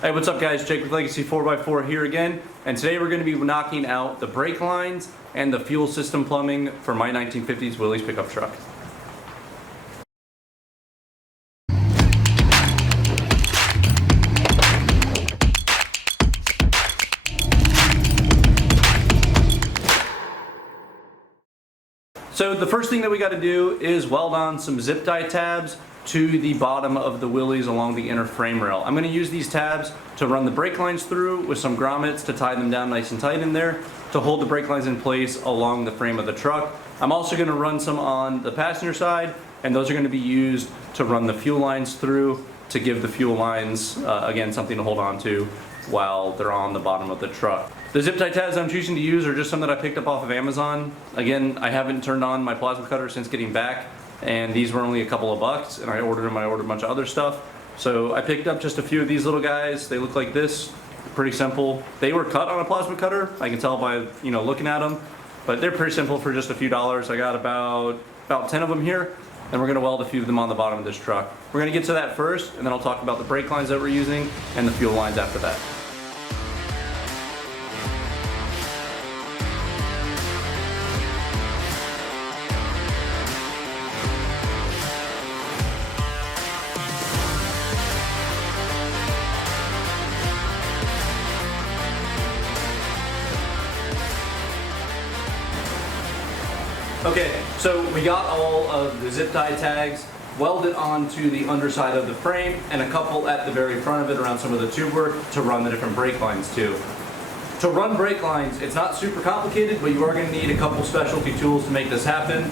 Hey, what's up guys? Jake with Legacy 4x4 here again, and today we're going to be knocking out the brake lines and the fuel system plumbing for my 1950s Willys pickup truck. So the first thing that we got to do is weld on some zip tie tabs to the bottom of the Willys along the inner frame rail. I'm going to use these tabs to run the brake lines through with some grommets to tie them down nice and tight in there to hold the brake lines in place along the frame of the truck. I'm also going to run some on the passenger side, and those are going to be used to run the fuel lines through to give the fuel lines, again, something to hold on to while they're on the bottom of the truck. The zip tie tabs I'm choosing to use are just some that I picked up off of Amazon. Again, I haven't turned on my plasma cutter since getting back, and these were only a couple of bucks, and I ordered them. I ordered a bunch of other stuff. So I picked up just a few of these little guys. They look like this, pretty simple. They were cut on a plasma cutter. I can tell by, looking at them, but they're pretty simple for just a few dollars. I got about 10 of them here, and we're gonna weld a few of them on the bottom of this truck. We're gonna get to that first, and then I'll talk about the brake lines that we're using and the fuel lines after that. Okay, so we got all of the zip tie tags welded onto the underside of the frame and a couple at the very front of it around some of the tube work to run the different brake lines to. To run brake lines, it's not super complicated, but you are going to need a couple specialty tools to make this happen.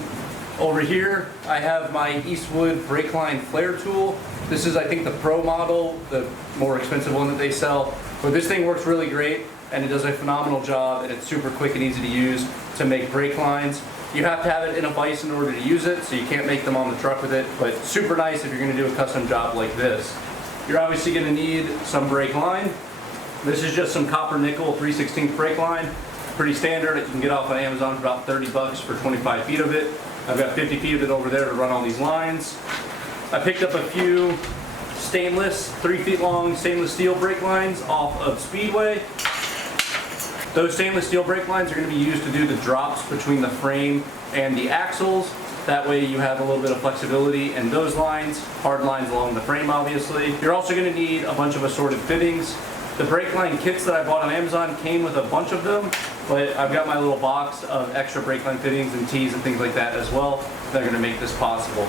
Over here, I have my Eastwood brake line flare tool. This is, I think, the Pro model, the more expensive one that they sell. But this thing works really great, and it does a phenomenal job, and it's super quick and easy to use to make brake lines. You have to have it in a vise in order to use it, so you can't make them on the truck with it, but super nice if you're going to do a custom job like this. You're obviously going to need some brake line. This is just some copper nickel 3/16 brake line. Pretty standard. You can get off on Amazon for about 30 bucks for 25 feet of it. I've got 50 feet of it over there to run all these lines. I picked up a few stainless, 3 feet long stainless steel brake lines off of Speedway. Those stainless steel brake lines are going to be used to do the drops between the frame and the axles. That way you have a little bit of flexibility in those lines, hard lines along the frame obviously. You're also going to need a bunch of assorted fittings. The brake line kits that I bought on Amazon came with a bunch of them, but I've got my little box of extra brake line fittings and tees and things like that as well that are going to make this possible.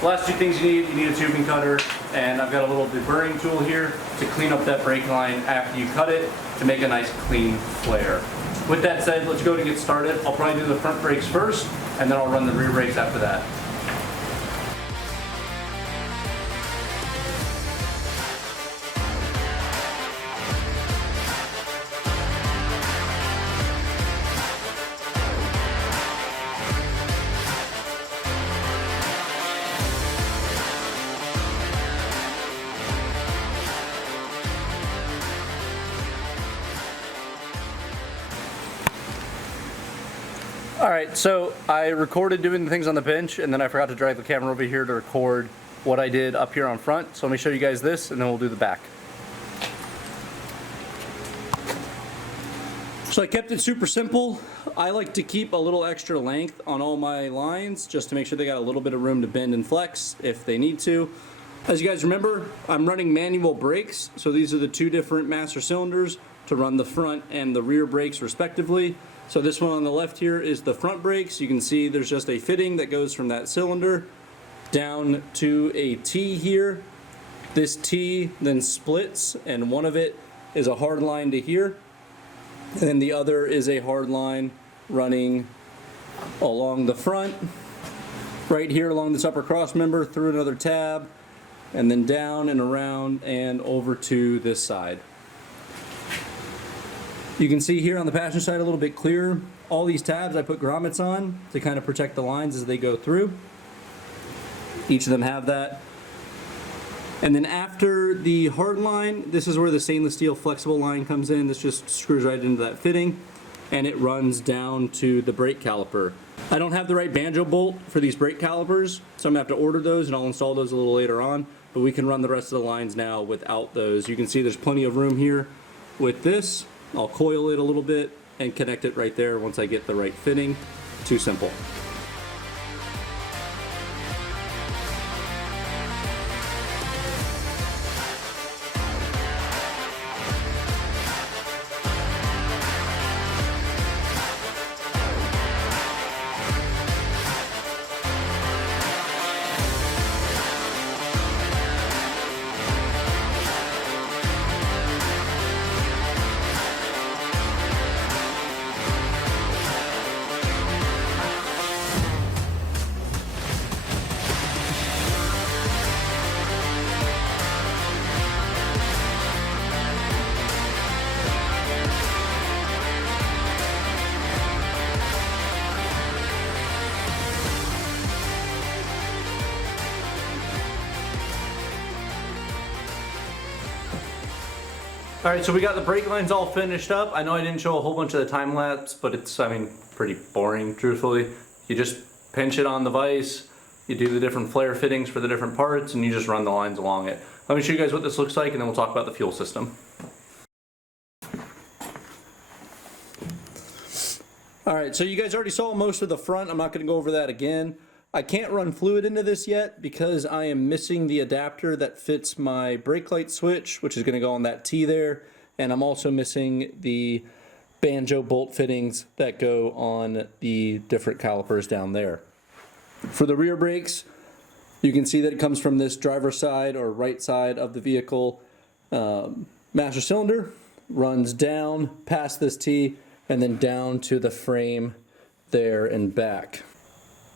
The last two things you need a tubing cutter, and I've got a little deburring tool here to clean up that brake line after you cut it to make a nice clean flare. With that said, let's go to get started. I'll probably do the front brakes first, and then I'll run the rear brakes after that. Alright, so I recorded doing the things on the bench, and then I forgot to drag the camera over here to record what I did up here on front. So let me show you guys this, and then we'll do the back. So I kept it super simple. I like to keep a little extra length on all my lines just to make sure they got a little bit of room to bend and flex if they need to. As you guys remember, I'm running manual brakes, so these are the two different master cylinders to run the front and the rear brakes respectively. So this one on the left here is the front brakes. You can see there's just a fitting that goes from that cylinder down to a T here. This T then splits, and one of it is a hard line to here, and the other is a hard line running along the front, right here along this upper cross member, through another tab, and then down and around and over to this side. You can see here on the passenger side a little bit clearer. All these tabs I put grommets on to kind of protect the lines as they go through. Each of them have that. And then after the hard line, this is where the stainless steel flexible line comes in. This just screws right into that fitting, and it runs down to the brake caliper. I don't have the right banjo bolt for these brake calipers, so I'm gonna have to order those, and I'll install those a little later on. but we can run the rest of the lines now without those. You can see there's plenty of room here with this. I'll coil it a little bit and connect it right there once I get the right fitting. Too simple. All right, so we got the brake lines all finished up. I know I didn't show a whole bunch of the time lapse, but it's, I mean, pretty boring, truthfully. You just pinch it on the vise, you do the different flare fittings for the different parts, and you just run the lines along it. Let me show you guys what this looks like, and then we'll talk about the fuel system. All right, so you guys already saw most of the front. I'm not gonna go over that again. I can't run fluid into this yet because I am missing the adapter that fits my brake light switch, which is going to go on that T there, and I'm also missing the banjo bolt fittings that go on the different calipers down there. For the rear brakes, you can see that it comes from this driver's side or right side of the vehicle master cylinder, runs down past this T, and then down to the frame there and back.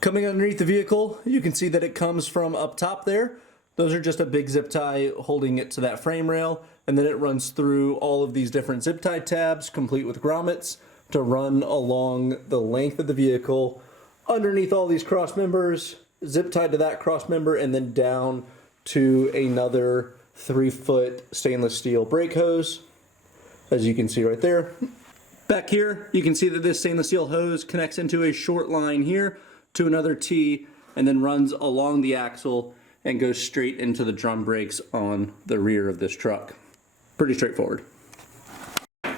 Coming underneath the vehicle, you can see that it comes from up top there. Those are just a big zip tie holding it to that frame rail, and then it runs through all of these different zip tie tabs, complete with grommets, to run along the length of the vehicle, underneath all these cross members, zip tied to that cross member, and then down to another 3-foot stainless steel brake hose, as you can see right there. Back here, you can see that this stainless steel hose connects into a short line here to another T, and then runs along the axle and goes straight into the drum brakes on the rear of this truck. Pretty straightforward. All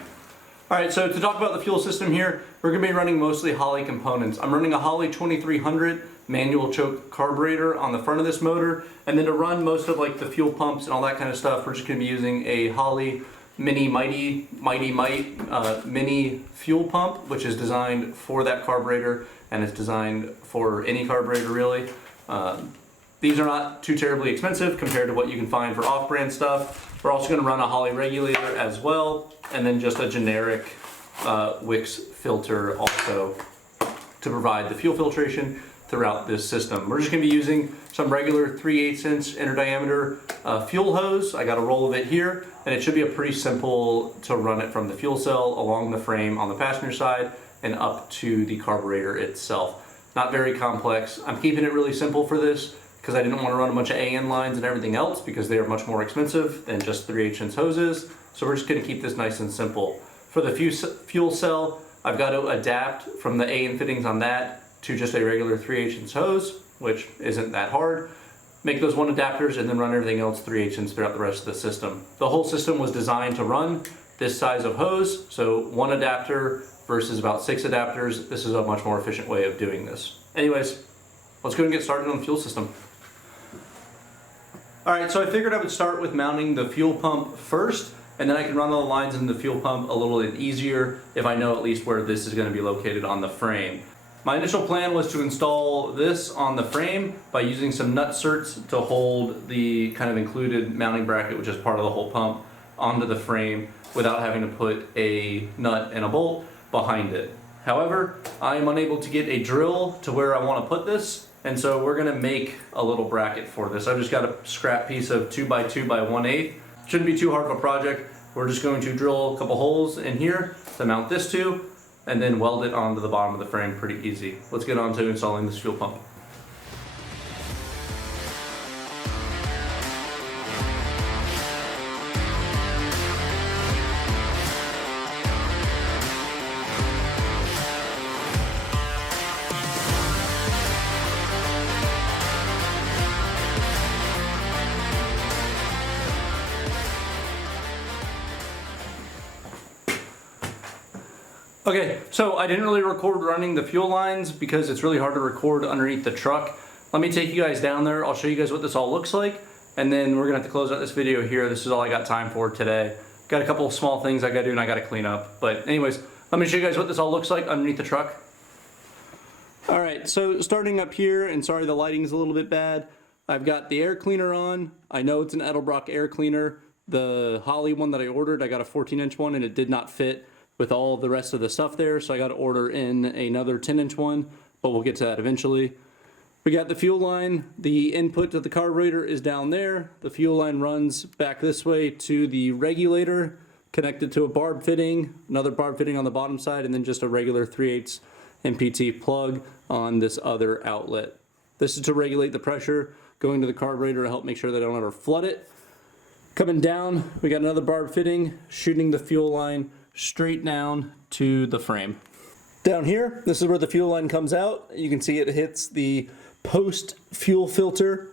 right, so to talk about the fuel system here, we're gonna be running mostly Holley components. I'm running a Holley 2300 manual choke carburetor on the front of this motor, and then to run most of like the fuel pumps and all that kind of stuff, we're just gonna be using a Holley Mighty mini fuel pump, which is designed for that carburetor, and it's designed for any carburetor really. These are not too terribly expensive compared to what you can find for off-brand stuff. We're also going to run a Holley regulator as well, and then just a generic Wix filter also to provide the fuel filtration throughout this system. We're just going to be using some regular 3/8 inch inner diameter fuel hose. I got a roll of it here, and it should be a pretty simple to run it from the fuel cell along the frame on the passenger side and up to the carburetor itself. Not very complex. I'm keeping it really simple for this because I didn't want to run a bunch of AN lines and everything else because they are much more expensive than just 3/8 inch hoses. So we're just going to keep this nice and simple. For the fuel cell, I've got to adapt from the AN fittings on that to just a regular 3/8 inch hose, which isn't that hard. Make those one adapters and then run everything else 3/8 inch throughout the rest of the system. The whole system was designed to run this size of hose, so one adapter versus about 6 adapters. This is a much more efficient way of doing this. Anyways, let's go and get started on the fuel system. All right, so I figured I would start with mounting the fuel pump first, and then I can run all the lines in the fuel pump a little bit easier if I know at least where this is going to be located on the frame. My initial plan was to install this on the frame by using some nut certs to hold the kind of included mounting bracket, which is part of the whole pump, onto the frame without having to put a nut and a bolt behind it. However, I am unable to get a drill to where I want to put this, and so we're going to make a little bracket for this. I've just got a scrap piece of 2x2 by 1/8. Shouldn't be too hard of a project. We're just going to drill a couple holes in here to mount this to, and then weld it onto the bottom of the frame pretty easy. Let's get on to installing this fuel pump. Okay, so I didn't really record running the fuel lines because it's really hard to record underneath the truck. Let me take you guys down there. I'll show you guys what this all looks like, and then we're gonna have to close out this video here. This is all I got time for today. Got a couple of small things I gotta do and I gotta clean up. But anyways, let me show you guys what this all looks like underneath the truck. All right, so starting up here, and sorry the lighting's a little bit bad, I've got the air cleaner on. I know it's an Edelbrock air cleaner. The Holley one that I ordered, I got a 14-inch one and it did not fit with all the rest of the stuff there, so I got to order in another 10-inch one, but we'll get to that eventually. We got the fuel line. The input to the carburetor is down there. The fuel line runs back this way to the regulator, connected to a barb fitting, another barb fitting on the bottom side, and then just a regular 3/8 MPT plug on this other outlet. This is to regulate the pressure going to the carburetor to help make sure that I don't ever flood it. Coming down, we got another barb fitting, shooting the fuel line straight down to the frame. Down here, this is where the fuel line comes out. You can see it hits the post fuel filter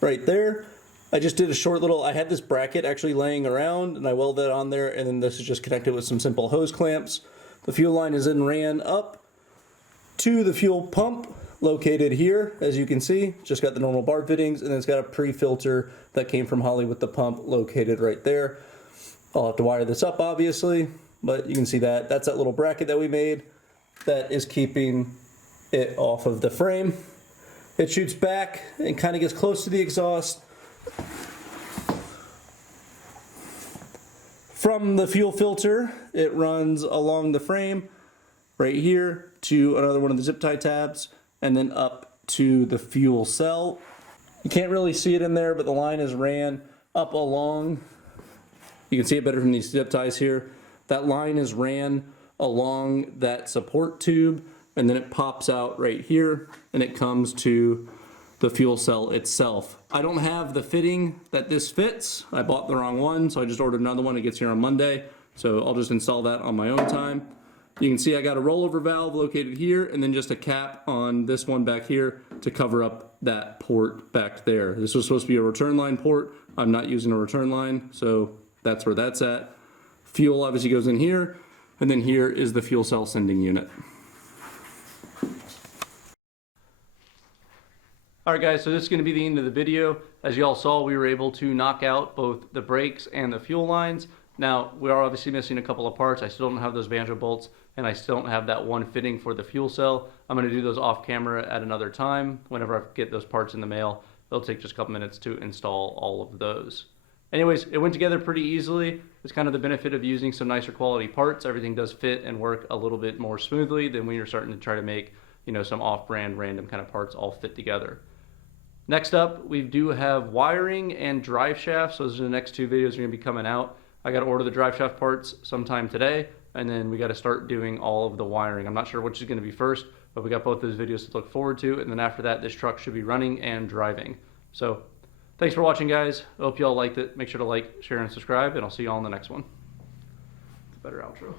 right there. I just did a short little, I had this bracket actually laying around and I welded that on there, and then this is just connected with some simple hose clamps. The fuel line is then ran up to the fuel pump located here, as you can see. Just got the normal barb fittings, and then it's got a pre-filter that came from Holley with the pump located right there. I'll have to wire this up obviously, but you can see that. That's that little bracket that we made that is keeping it off of the frame. It shoots back and kind of gets close to the exhaust. From the fuel filter, it runs along the frame right here to another one of the zip tie tabs, and then up to the fuel cell. You can't really see it in there, but the line is ran up along. You can see it better from these zip ties here. That line is ran along that support tube, and then it pops out right here, and it comes to the fuel cell itself. I don't have the fitting that this fits. I bought the wrong one, so I just ordered another one. It gets here on Monday, so I'll just install that on my own time. You can see I got a rollover valve located here, and then just a cap on this one back here to cover up that port back there. This was supposed to be a return line port. I'm not using a return line, so that's where that's at. Fuel obviously goes in here, and then here is the fuel cell sending unit. Alright guys, so this is going to be the end of the video. As you all saw, we were able to knock out both the brakes and the fuel lines. Now, we are obviously missing a couple of parts. I still don't have those banjo bolts, and I still don't have that one fitting for the fuel cell. I'm going to do those off camera at another time. Whenever I get those parts in the mail, it'll take just a couple minutes to install all of those. Anyways, it went together pretty easily. It's kind of the benefit of using some nicer quality parts. Everything does fit and work a little bit more smoothly than when you're starting to try to make, you know, some off-brand random kind of parts all fit together. Next up, we do have wiring and drive shafts. So those are the next two videos are going to be coming out. I got to order the drive shaft parts sometime today, and then we got to start doing all of the wiring. I'm not sure which is going to be first, but we got both those videos to look forward to, and then after that, this truck should be running and driving. So thanks for watching, guys. I hope you all liked it. Make sure to like, share, and subscribe, and I'll see you all in the next one. It's a better outro.